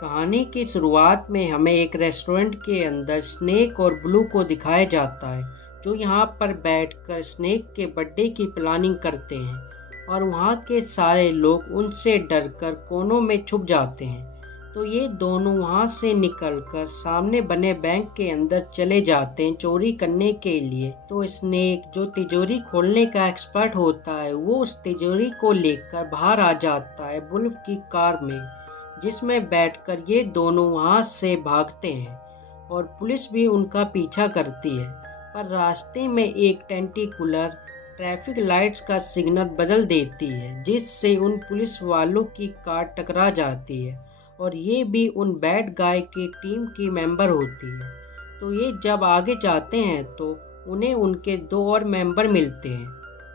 कहानी की शुरुआत में हमें एक रेस्टोरेंट के अंदर स्नेक और ब्लू को दिखाया जाता है, जो यहाँ पर बैठकर स्नेक के बर्थडे की प्लानिंग करते हैं और वहाँ के सारे लोग उनसे डरकर कोनों में छुप जाते हैं। तो ये दोनों वहाँ से निकलकर सामने बने बैंक के अंदर चले जाते हैं चोरी करने के लिए। तो स्नेक, जो तिजोरी खोलने का एक्सपर्ट होता है, वो उस तिजोरी को लेकर बाहर आ जाता है वुल्फ की कार में, जिसमें बैठकर ये दोनों वहाँ से भागते हैं और पुलिस भी उनका पीछा करती है। पर रास्ते में एक टेंटिकुलर ट्रैफिक लाइट्स का सिग्नल बदल देती है, जिससे उन पुलिस वालों की कार टकरा जाती है और ये भी उन बैड गाय की टीम की मेंबर होती है। तो ये जब आगे जाते हैं तो उन्हें उनके दो और मेंबर मिलते हैं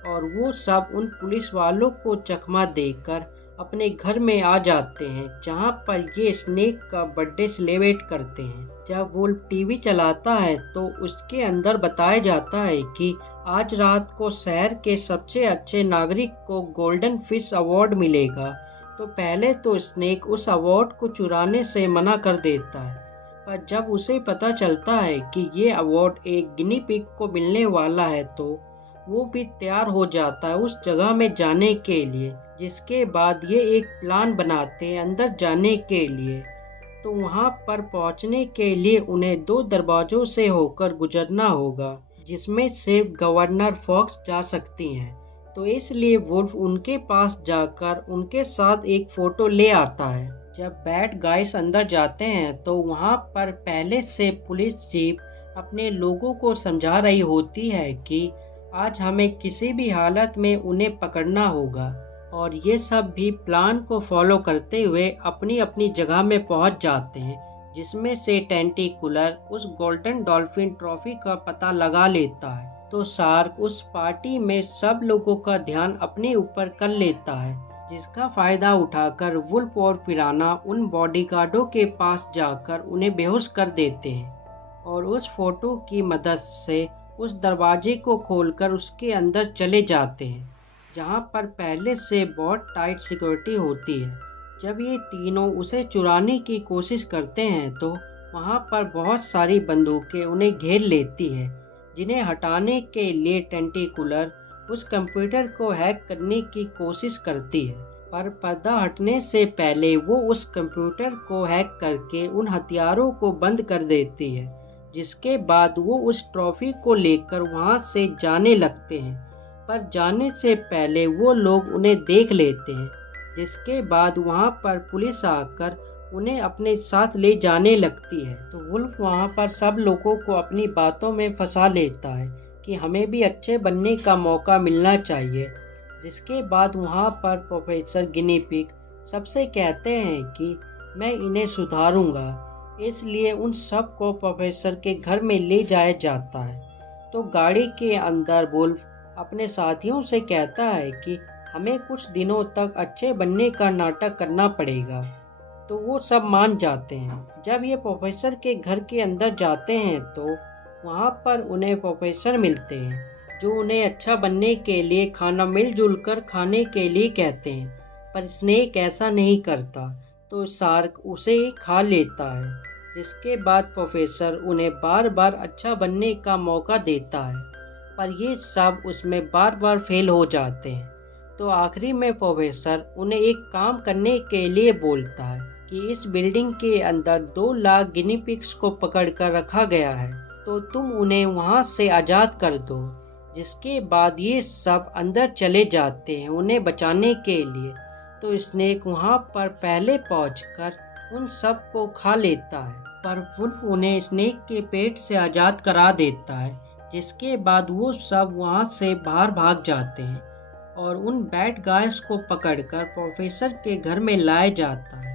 और वो सब उन पुलिस वालों को चकमा देकर अपने घर में आ जाते हैं, जहां पर ये स्नेक का बर्थडे सेलिब्रेट करते हैं। जब वुल्फ टीवी चलाता है तो उसके अंदर बताया जाता है कि आज रात को शहर के सबसे अच्छे नागरिक को गोल्डन फिश अवार्ड मिलेगा। तो पहले तो स्नेक उस अवार्ड को चुराने से मना कर देता है, पर जब उसे पता चलता है कि ये अवार्ड एक गिनी पिग को मिलने वाला है तो वो भी तैयार हो जाता है उस जगह में जाने के लिए। जिसके बाद ये एक प्लान बनाते हैं अंदर जाने के लिए। तो वहाँ पर पहुँचने के लिए उन्हें दो दरवाजों से होकर गुजरना होगा, जिसमें सिर्फ गवर्नर फॉक्स जा सकती हैं। तो इसलिए वुल्फ उनके पास जाकर उनके साथ एक फ़ोटो ले आता है। जब बैड गाइस अंदर जाते हैं तो वहाँ पर पहले से पुलिस चीफ अपने लोगों को समझा रही होती है कि आज हमें किसी भी हालत में उन्हें पकड़ना होगा, और ये सब भी प्लान को फॉलो करते हुए अपनी अपनी जगह में पहुंच जाते हैं, जिसमें से टेंटिकुलर उस गोल्डन डॉल्फिन ट्रॉफी का पता लगा लेता है। तो शार्क उस पार्टी में सब लोगों का ध्यान अपने ऊपर कर लेता है, जिसका फायदा उठाकर वुल्फ और पिराना उन बॉडीगार्डों के पास जाकर उन्हें बेहोश कर देते हैं और उस फोटो की मदद से उस दरवाजे को खोलकर उसके अंदर चले जाते हैं, जहां पर पहले से बहुत टाइट सिक्योरिटी होती है। जब ये तीनों उसे चुराने की कोशिश करते हैं तो वहां पर बहुत सारी बंदूकें उन्हें घेर लेती है, जिन्हें हटाने के लिए टेंटिकुलर उस कंप्यूटर को हैक करने की कोशिश करती है। पर पर्दा हटने से पहले वो उस कंप्यूटर को हैक करके उन हथियारों को बंद कर देती है, जिसके बाद वो उस ट्रॉफी को लेकर वहां से जाने लगते हैं। पर जाने से पहले वो लोग उन्हें देख लेते हैं, जिसके बाद वहां पर पुलिस आकर उन्हें अपने साथ ले जाने लगती है। तो वुल्फ वहां पर सब लोगों को अपनी बातों में फंसा लेता है कि हमें भी अच्छे बनने का मौका मिलना चाहिए। जिसके बाद वहां पर प्रोफेसर गिनी पिग सबसे कहते हैं कि मैं इन्हें सुधारूंगा, इसलिए उन सब को प्रोफेसर के घर में ले जाया जाता है। तो गाड़ी के अंदर वुल्फ अपने साथियों से कहता है कि हमें कुछ दिनों तक अच्छे बनने का नाटक करना पड़ेगा। तो वो सब मान जाते हैं। जब ये प्रोफेसर के घर के अंदर जाते हैं तो वहाँ पर उन्हें प्रोफेसर मिलते हैं, जो उन्हें अच्छा बनने के लिए खाना मिलजुल कर खाने के लिए कहते हैं। पर स्नेक ऐसा नहीं करता, तो शार्क उसे ही खा लेता है। जिसके बाद प्रोफेसर उन्हें बार बार अच्छा बनने का मौका देता है, पर ये सब उसमें बार बार फेल हो जाते हैं। तो आखिरी में प्रोफेसर उन्हें एक काम करने के लिए बोलता है कि इस बिल्डिंग के अंदर 2 लाख गिनी पिग्स को पकड़ कर रखा गया है, तो तुम उन्हें वहाँ से आज़ाद कर दो। जिसके बाद ये सब अंदर चले जाते हैं उन्हें बचाने के लिए। तो स्नेक वहाँ पर पहले पहुंचकर उन सब को खा लेता है, पर वुल्फ उन्हें स्नेक के पेट से आज़ाद करा देता है। जिसके बाद वो सब वहाँ से बाहर भाग जाते हैं और उन बैड गाइस को पकड़कर प्रोफेसर के घर में लाया जाता है,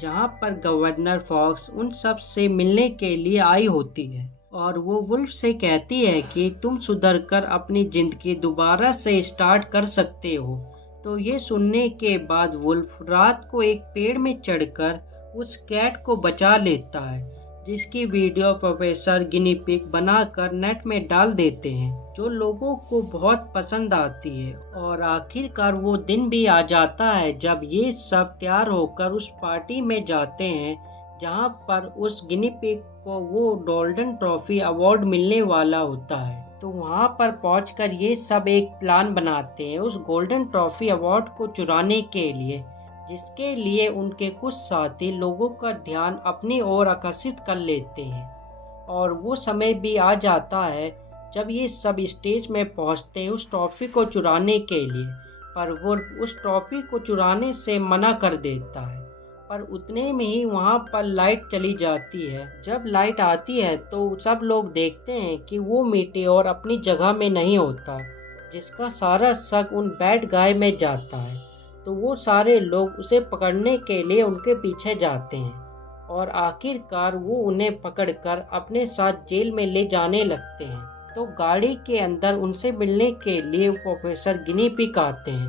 जहाँ पर गवर्नर फॉक्स उन सब से मिलने के लिए आई होती है और वो वुल्फ से कहती है कि तुम सुधर कर अपनी जिंदगी दोबारा से स्टार्ट कर सकते हो। तो ये सुनने के बाद वुल्फ रात को एक पेड़ में चढ़कर उस कैट को बचा लेता है, जिसकी वीडियो प्रोफेसर गिनी पिग बनाकर नेट में डाल देते हैं, जो लोगों को बहुत पसंद आती है। और आखिरकार वो दिन भी आ जाता है जब ये सब तैयार होकर उस पार्टी में जाते हैं, जहाँ पर उस गिनी पिग को वो गोल्डन ट्रॉफी अवार्ड मिलने वाला होता है। तो वहाँ पर पहुंचकर ये सब एक प्लान बनाते हैं उस गोल्डन ट्रॉफी अवार्ड को चुराने के लिए, जिसके लिए उनके कुछ साथी लोगों का ध्यान अपनी ओर आकर्षित कर लेते हैं। और वो समय भी आ जाता है जब ये सब स्टेज में पहुंचते हैं उस ट्रॉफी को चुराने के लिए, पर वो उस ट्रॉफी को चुराने से मना कर देता है। पर उतने में ही वहाँ पर लाइट चली जाती है। जब लाइट आती है तो सब लोग देखते हैं कि वो मीटियोर अपनी जगह में नहीं होता, जिसका सारा शक उन बैड गाय में जाता है। तो वो सारे लोग उसे पकड़ने के लिए उनके पीछे जाते हैं और आखिरकार वो उन्हें पकड़कर अपने साथ जेल में ले जाने लगते हैं। तो गाड़ी के अंदर उनसे मिलने के लिए प्रोफेसर गिनी पिग आते हैं,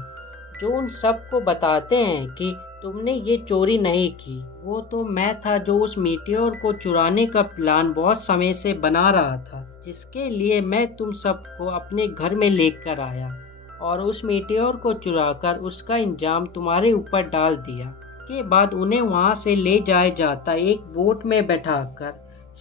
जो उन सबको बताते हैं कि तुमने ये चोरी नहीं की, वो तो मैं था जो उस मीटियोर को चुराने का प्लान बहुत समय से बना रहा था, जिसके लिए मैं तुम सबको अपने घर में लेकर आया और उस मीटियोर को चुराकर उसका इंजाम तुम्हारे ऊपर डाल दिया। के बाद उन्हें वहां से ले जाया जाता एक बोट में बैठाकर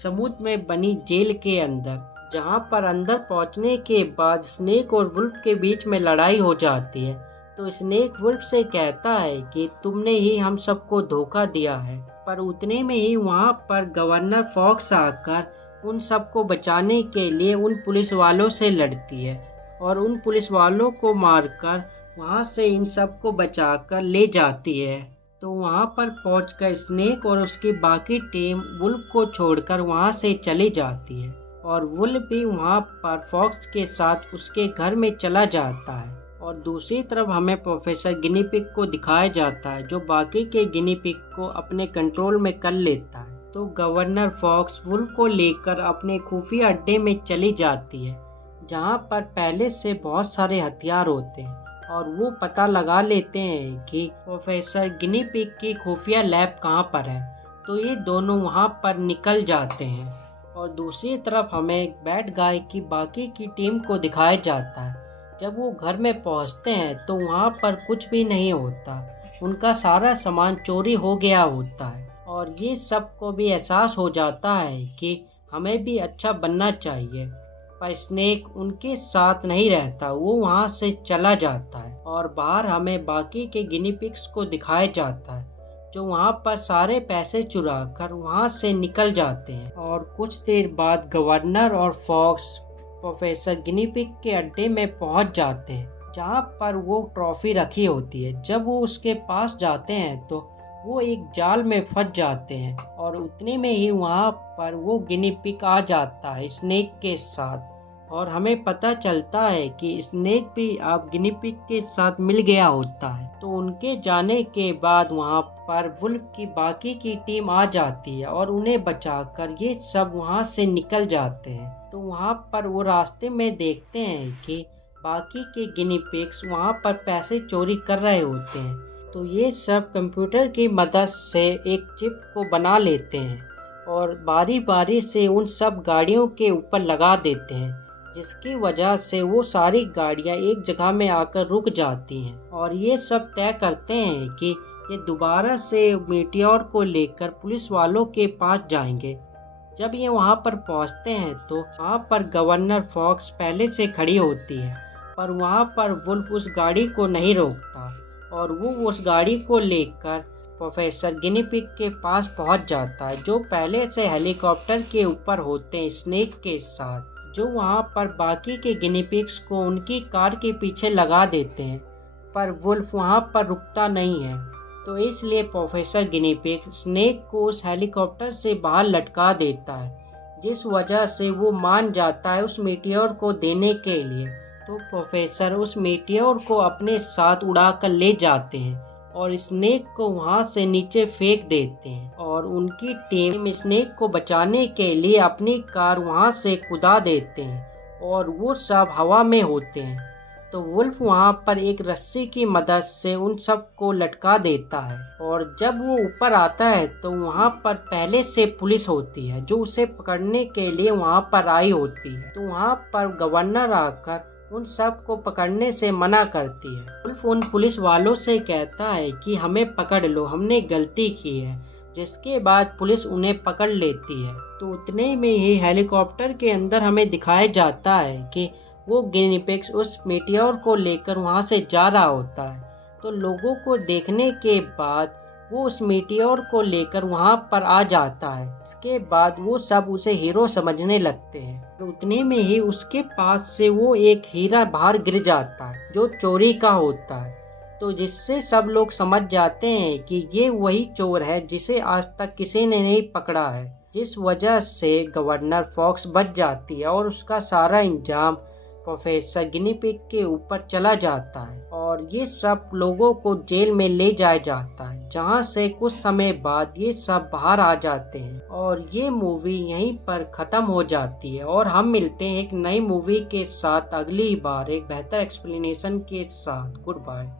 समुद्र में बनी जेल के अंदर, जहां पर अंदर पहुंचने के बाद स्नेक और वुल्फ के बीच में लड़ाई हो जाती है। तो स्नेक वुल्फ से कहता है कि तुमने ही हम सबको धोखा दिया है, पर उतने में ही वहां पर गवर्नर फॉक्स आकर उन सबको बचाने के लिए उन पुलिस वालों से लड़ती है और उन पुलिस वालों को मारकर वहां से इन सबको बचाकर ले जाती है। तो वहां पर पहुंचकर स्नेक और उसकी बाकी टीम वुल्फ को छोड़कर वहां से चली जाती है और वुल्फ भी वहां पर फॉक्स के साथ उसके घर में चला जाता है। और दूसरी तरफ हमें प्रोफेसर गिनी पिग को दिखाया जाता है, जो बाकी के गिनी पिग को अपने कंट्रोल में कर लेता है। तो गवर्नर फॉक्स वुल्फ को लेकर अपने खुफिया अड्डे में चली जाती है, जहां पर पहले से बहुत सारे हथियार होते हैं और वो पता लगा लेते हैं कि प्रोफेसर गिनी पिग की खुफिया लैब कहां पर है। तो ये दोनों वहां पर निकल जाते हैं और दूसरी तरफ हमें बैड गाय की बाकी की टीम को दिखाया जाता है। जब वो घर में पहुंचते हैं तो वहां पर कुछ भी नहीं होता, उनका सारा सामान चोरी हो गया होता है और ये सबको भी एहसास हो जाता है कि हमें भी अच्छा बनना चाहिए। पर स्नेक उनके साथ नहीं रहता, वो वहां से चला जाता है और बाहर हमें बाकी के गिनी पिग्स को दिखाया जाता है, जो वहां पर सारे पैसे चुरा कर वहां से निकल जाते हैं। और कुछ देर बाद गवर्नर और फॉक्स प्रोफेसर गिनी पिग के अड्डे में पहुंच जाते हैं, जहां पर वो ट्रॉफी रखी होती है। जब वो उसके पास जाते हैं तो वो एक जाल में फंस जाते हैं और उतने में ही वहां पर वो गिनी पिग आ जाता है स्नेक के साथ और हमें पता चलता है कि स्नेक भी अब गिनी पिग के साथ मिल गया होता है। तो उनके जाने के बाद वहां पर वुल्फ की बाकी की टीम आ जाती है और उन्हें बचाकर ये सब वहां से निकल जाते हैं। तो वहां पर वो रास्ते में देखते हैं कि बाकी के गिनी पिग्स वहां पर पैसे चोरी कर रहे होते हैं। तो ये सब कंप्यूटर की मदद से एक चिप को बना लेते हैं और बारी बारी से उन सब गाड़ियों के ऊपर लगा देते हैं, जिसकी वजह से वो सारी गाड़ियां एक जगह में आकर रुक जाती हैं और ये सब तय करते हैं कि ये दोबारा से मीटियोर को लेकर पुलिस वालों के पास जाएंगे। जब ये वहां पर पहुंचते हैं तो वहां पर गवर्नर फॉक्स पहले से खड़ी होती है, पर वहां पर वुल्फ उस गाड़ी को नहीं रोकता और वो उस गाड़ी को लेकर प्रोफेसर गिनी पिग के पास पहुंच जाता है, जो पहले से हेलीकॉप्टर के ऊपर होते हैं स्नेक के साथ, जो वहां पर बाकी के गिनी पिग्स को उनकी कार के पीछे लगा देते हैं। पर वुल्फ वहां पर रुकता नहीं है, तो इसलिए प्रोफेसर गिनी पिग स्नेक को उस हेलीकॉप्टर से बाहर लटका देता है, जिस वजह से वो मान जाता है उस मीटियोर को देने के लिए। तो प्रोफेसर उस मीटियोर को अपने साथ उड़ाकर ले जाते हैं और स्नेक को वहां से नीचे फेंक देते हैं और उनकी टीम स्नेक को बचाने के लिए अपनी कार वहां से कुदा देते हैं और वो सब हवा में होते हैं। तो वुल्फ वहां पर एक रस्सी की मदद से उन सब को लटका देता है और जब वो ऊपर आता है तो वहां पर पहले से पुलिस होती है, जो उसे पकड़ने के लिए वहां पर आई होती है। तो वहां पर गवर्नर आकर उन सब को पकड़ने से मना करती है। वुल्फ उन पुलिस वालों से कहता है कि हमें पकड़ लो, हमने गलती की है, जिसके बाद पुलिस उन्हें पकड़ लेती है। तो उतने में ही हेलीकॉप्टर के अंदर हमें दिखाया जाता है कि वो गिनी पिग्स उस मीटियोर को लेकर वहाँ से जा रहा होता है। तो लोगों को देखने के बाद वो उस मीटियोर को लेकर वहाँ पर आ जाता है। इसके बाद वो सब उसे हीरो समझने लगते हैं। तो उतने में ही उसके पास से वो एक हीरा बाहर गिर जाता है जो चोरी का होता है। तो जिससे सब लोग समझ जाते हैं कि ये वही चोर है जिसे आज तक किसी ने नहीं पकड़ा है, जिस वजह से गवर्नर फॉक्स बच जाती है और उसका सारा इंजाम प्रोफेसर गिनी पिग के ऊपर चला जाता है और ये सब लोगों को जेल में ले जाया जाता है, जहाँ से कुछ समय बाद ये सब बाहर आ जाते हैं और ये मूवी यहीं पर खत्म हो जाती है। और हम मिलते हैं एक नई मूवी के साथ अगली बार एक बेहतर एक्सप्लेनेशन के साथ। Good bye.